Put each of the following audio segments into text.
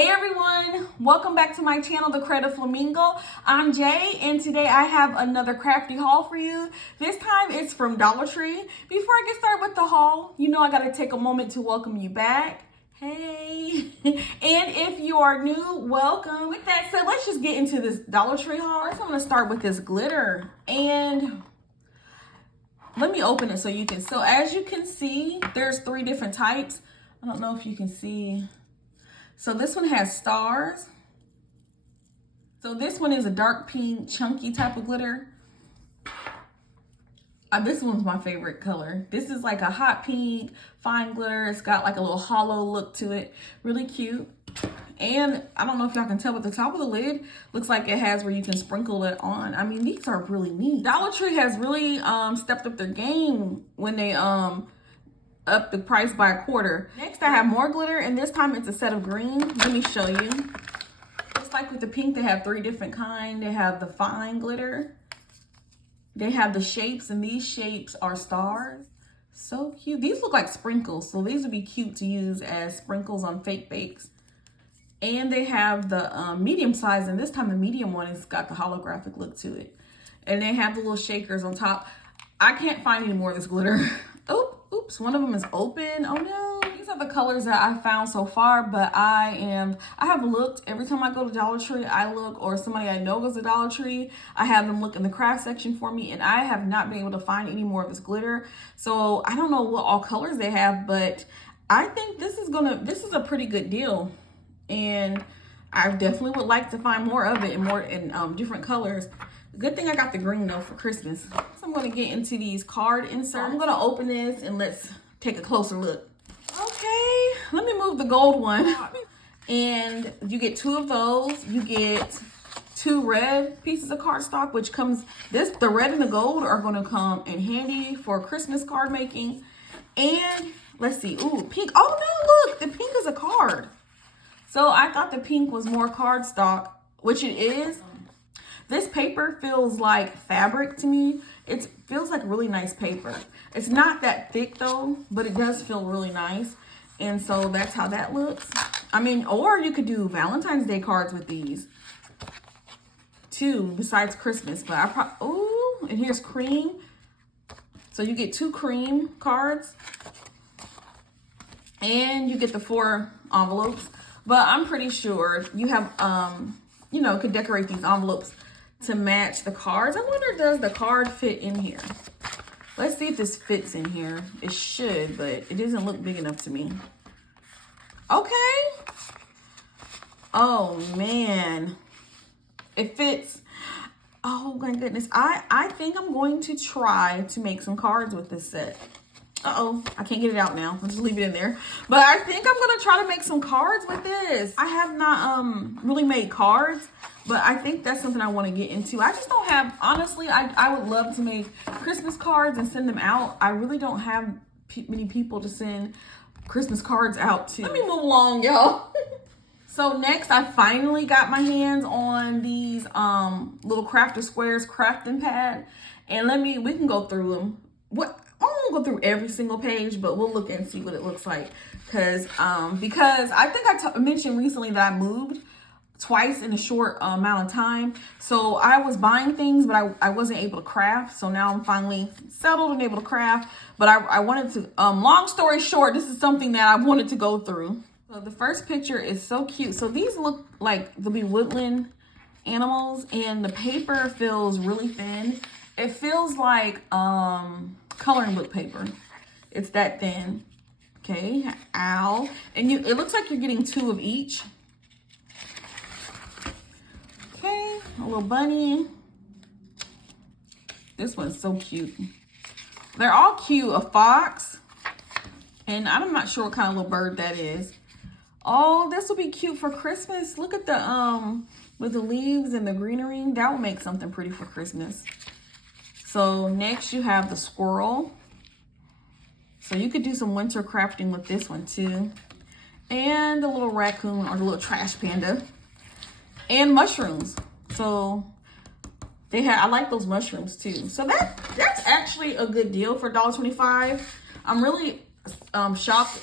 Hey everyone, welcome back to my channel, The Creative Flamingo. I'm Jay, and today I have another crafty haul for you. This time it's from Dollar Tree. Before I get started with the haul, you know I gotta take a moment to welcome you back. Hey, and if you are new, welcome. With that said, let's just get into this Dollar Tree haul. First, I'm gonna start with this glitter, and let me open it so you can. So as you can see, there's 3 different types. I don't know if you can see. So this one has stars. So this one is a dark pink, chunky type of glitter. This one's my favorite color. This is like a hot pink, fine glitter. It's got like a little hollow look to it. Really cute. And I don't know if y'all can tell, but the top of the lid looks like it has where you can sprinkle it on. I mean, these are really neat. Dollar Tree has really stepped up their game when they up the price by a quarter. Next, I have more glitter, and this time it's a set of green. Let me show you. Just like with the pink, they have 3 different kinds. They have the fine glitter. They have the shapes, and these shapes are stars. So cute. These look like sprinkles, so these would be cute to use as sprinkles on fake bakes. And they have the medium size, and this time the medium one has got the holographic look to it. And they have the little shakers on top. I can't find any more of this glitter. Oops, one of them is open. Oh no. These are the colors that I found so far, but I have looked every time I go to Dollar Tree. I look, or somebody I know goes to Dollar Tree, I have them look in the craft section for me, and I have not been able to find any more of this glitter. So I don't know what all colors they have, but I think this is a pretty good deal. And I definitely would like to find more of it and more in different colors. Good thing I got the green though for Christmas. So I'm going to get into these card inserts. I'm going to open this and let's take a closer look. Okay, let me move the gold one. And you get 2 of those. You get 2 red pieces of cardstock, which comes, the red and the gold are going to come in handy for Christmas card making. And let's see, ooh, pink. Oh no, look, the pink is a card. So I thought the pink was more cardstock, which it is. This paper feels like fabric to me. It feels like really nice paper. It's not that thick though, but it does feel really nice. And so that's how that looks. I mean, or you could do Valentine's Day cards with these too, besides Christmas. But ooh, and here's cream. So you get 2 cream cards and you get the 4 envelopes. But I'm pretty sure you have, you know, could decorate these envelopes to match the cards. I wonder, does the card fit in here? Let's see if this fits in here. It should, but it doesn't look big enough to me. Okay. Oh man, it fits. Oh my goodness. I think I'm going to try to make some cards with this set. Uh-oh, I can't get it out now. I'll just leave it in there. But I think I'm gonna try to make some cards with this. I have not really made cards, but I think that's something I want to get into. I just don't have, honestly, I would love to make Christmas cards and send them out. I really don't have many people to send Christmas cards out to. Let me move along, y'all. So next, I finally got my hands on these little Crafter Squares crafting pad. And we can go through them. I won't go through every single page, but we'll look and see what it looks like. Because I think I mentioned recently that I moved twice in a short amount of time. So I was buying things, but I wasn't able to craft. So now I'm finally settled and able to craft. But I wanted to, long story short, this is something that I wanted to go through. So the first picture is so cute. So these look like they'll be woodland animals, and the paper feels really thin. It feels like coloring book paper. It's that thin. Okay, owl. And it looks like you're getting 2 of each. Okay, a little bunny. This one's so cute. They're all cute. A fox. And I'm not sure what kind of little bird that is. Oh, this will be cute for Christmas. Look at the with the leaves and the greenery. That will make something pretty for Christmas. So next you have the squirrel. So you could do some winter crafting with this one too. And the little raccoon or the little trash panda. And mushrooms. So I like those mushrooms too. So that's actually a good deal for $1.25. I'm really shocked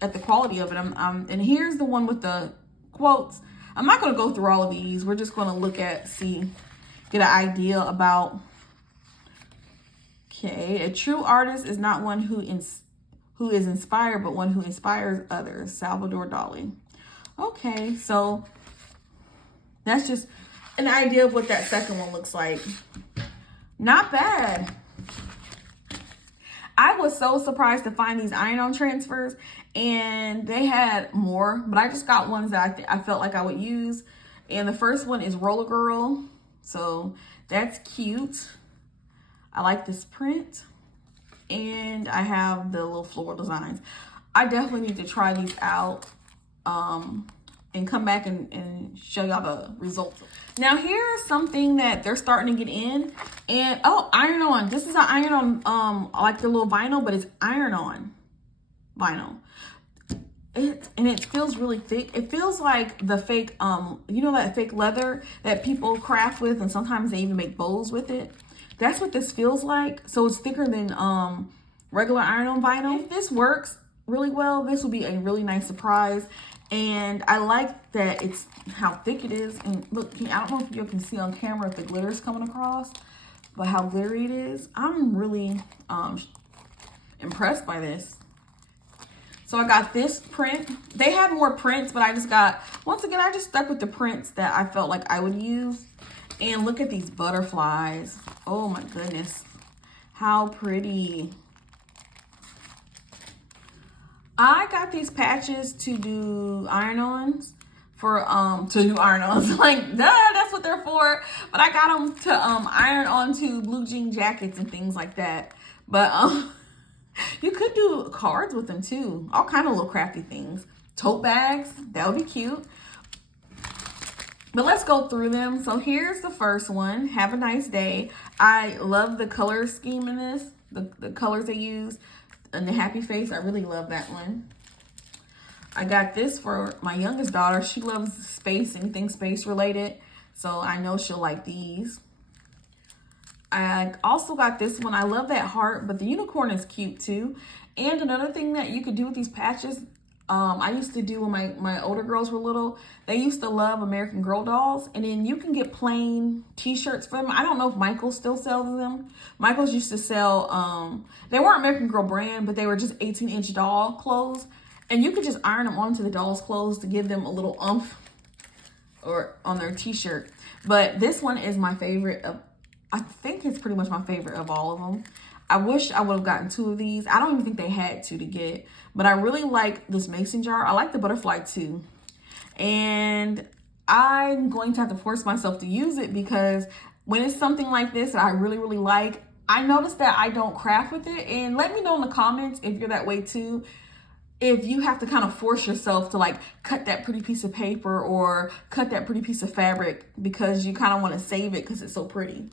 at the quality of it. And here's the one with the quotes. I'm not going to go through all of these. We're just going to look at, get an idea about. Okay, a true artist is not one who is inspired, but one who inspires others. Salvador Dali. Okay, so that's just an idea of what that second one looks like. Not bad. I was so surprised to find these iron-on transfers, and they had more, but I just got ones that I felt like I would use. And the first one is Roller Girl, so that's cute. I like this print, and I have the little floral designs. I definitely need to try these out and come back and show y'all the results. Now here's something that they're starting to get in, and oh, iron-on. This is an iron-on, like the little vinyl, but it's iron-on vinyl. It feels really thick. It feels like the fake, you know, that fake leather that people craft with, and sometimes they even make bows with it. That's what this feels like. So it's thicker than regular iron-on vinyl. If this works really well, this will be a really nice surprise. And I like that it's how thick it is. And look, I don't know if you can see on camera if the glitter is coming across, but how glittery it is. I'm really impressed by this. So I got this print. They had more prints, but I just got, once again, I just stuck with the prints that I felt like I would use. And look at these butterflies. Oh my goodness. How pretty. I got these patches to do iron-ons like, duh, that's what they're for. But I got them to iron onto blue jean jackets and things like that. But you could do cards with them too. All kind of little crafty things. Tote bags, that would be cute. But let's go through them. So here's the first one. Have a nice day. I love the color scheme in this. The colors they use. And the happy face, I really love that one. I got this for my youngest daughter. She loves space, anything space related. So I know she'll like these. I also got this one. I love that heart, but the unicorn is cute too. And another thing that you could do with these patches, I used to do when my older girls were little, they used to love American Girl dolls. And then you can get plain t-shirts for them. I don't know if Michael's still sells them. Michael's used to sell, they weren't American Girl brand, but they were just 18-inch doll clothes. And you could just iron them onto the doll's clothes to give them a little oomph or on their t-shirt. But this one is my favorite of, I think it's pretty much my favorite of all of them. I wish I would have gotten 2 of these. I don't even think they had 2 to get. But I really like this mason jar. I like the butterfly too. And I'm going to have to force myself to use it because when it's something like this that I really, really like, I noticed that I don't craft with it. And let me know in the comments if you're that way too. If you have to kind of force yourself to like cut that pretty piece of paper or cut that pretty piece of fabric because you kind of want to save it because it's so pretty.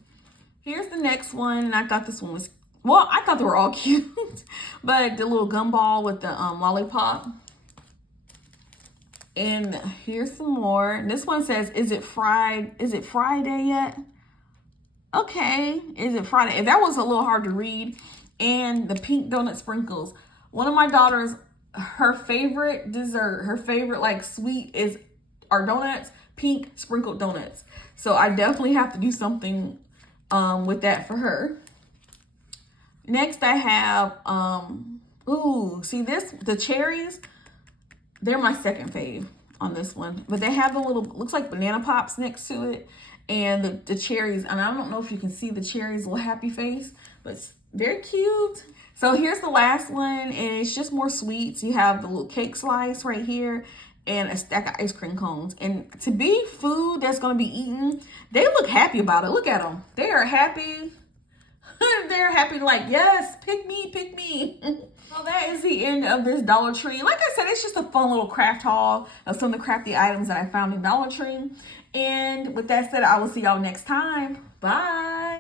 Here's the next one. And I thought this one was, well, I thought they were all cute, but the little gumball with the lollipop. And here's some more. This one says, is it Friday yet? Okay, is it Friday? That was a little hard to read. And the pink donut sprinkles. One of my daughters, her favorite dessert, her favorite like sweet are donuts, pink sprinkled donuts. So I definitely have to do something with that for her. Next I have, ooh, see this, the cherries, they're my second fave on this one. But they have the little, looks like banana pops next to it. And the cherries, and I don't know if you can see the cherries' little happy face, but it's very cute. So here's the last one, and it's just more sweets. You have the little cake slice right here and a stack of ice cream cones. And to be food that's gonna be eaten, they look happy about it. Look at them. They are happy. They're happy, like, yes, pick me, pick me. Well, that is the end of this Dollar Tree. Like I said, it's just a fun little craft haul of some of the crafty items that I found in Dollar Tree. And with that said, I will see y'all next time. Bye.